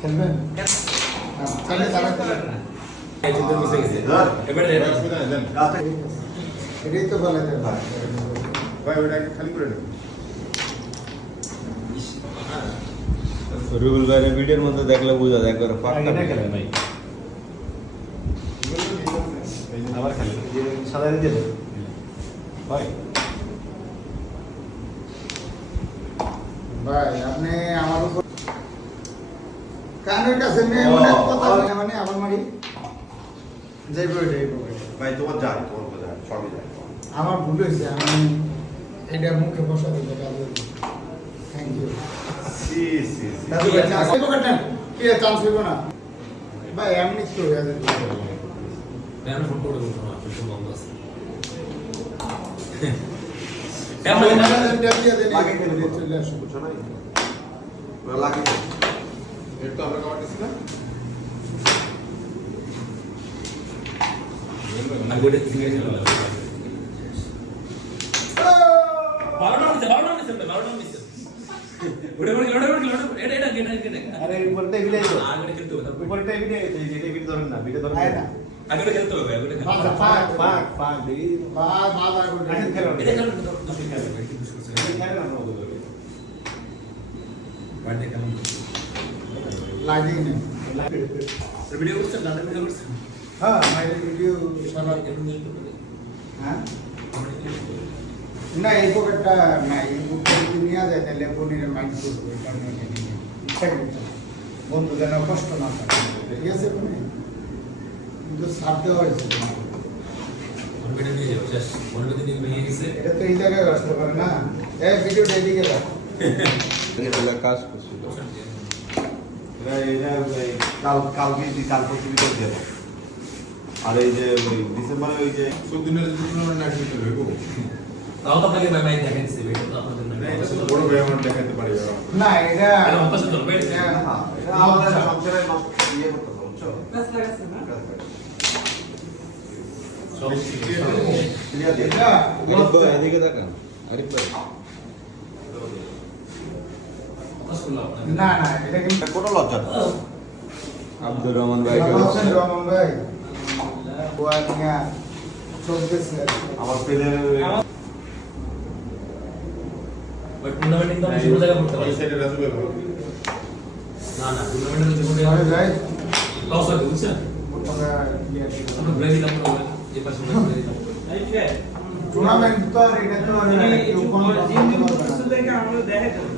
খেলবেন? হ্যাঁ, তারা রুবেল ভাইয়ের ভিডিওর মধ্যে দেখলে বোঝা যায় একবার পাক্কা ভাই। আবার খালি সাদা দিয়ে দেবে ভাই। ভাই আপনি কানের কাছে কথা মানে আমার মারি। যাইব যাইব ভাই তোমার যায় তোমার সবই যায় আমার ভুল হয়েছে আমি এটা মুখে বসাতে দাদু থ্যাংক ইউ সি দাদু ভাই চান্স হইব কাটেন কি চান্স হইব না? ভাই এমনি তো হয়ে যাবে? আমি ফোন করে বলব না ফোন বন্ধ আছে। লাগে কেন চলে আসো। বুঝছ না? একটু আমরা দিছি না খেলো এটা খেলো দুশো খেলো দুশো খেলেন না নতুন করে বাড়িতে কেমন লাগেই নেই ভিডিও করছে গানের ভিডিও করছে হ্যাঁ মাইরের ভিডিও সবাই একটু নিয়ে তো হ্যাঁ না এই পকেটটা না এই বুকটা যদি নেওয়া যায় তাহলে পনিরের মাইন্ড করবে এটা আমি এটা নিয়ে নিই। ইচ্ছা করছে না। বন্ধু যেন কষ্ট না থাকে ঠিক আছে পনির কিন্তু সার দেওয়া হয়েছে তোমাকে। ভিডিও নিয়ে যাও শেষ মনে দিন ভেঙে গেছে এটা তো এই জায়গায় আসতে পারে না এই ভিডিওটা এদিকে রাখ এগুলা কাজ করছিল এটা এটা এই কাল কালকে দি কাল পরশু ভিতর দিয়ে। আর এই যে ওই ডিসেম্বরে ওই যে তাও তো আপনাকে ভাই ভাই দেখেন দিছে তো আপনাদের না না এটা আরে এটা এটা আমাদের নষ্ট ইয়ে করতেছে বুঝছ? সব দিয়ে এটা এদিকে তাকান ভাই। না না এটা কিন্তু এটা কোনো লজ্জা নেই। আব্দুর রহমান ভাই ভালো রহমান ভাই। গোয়া চলতেছে আমার ছেলের ওই টুর্নামেন্টে তো আমি শুরু জায়গা করতে পারি না না টুর্নামেন্টে যদি কোনো ভাই ভাই। লস হয় বুঝছেন? আমরা ইয়ে আমরা যে পাশে আমরা টুর্নামেন্ট তো আর এটা তো কোনো কে কোন সাইড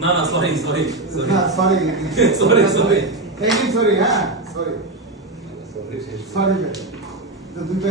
না না sorry sorry sorry sorry sorry sorry thank you sorry হ্যাঁ সরি সরি তো দুটো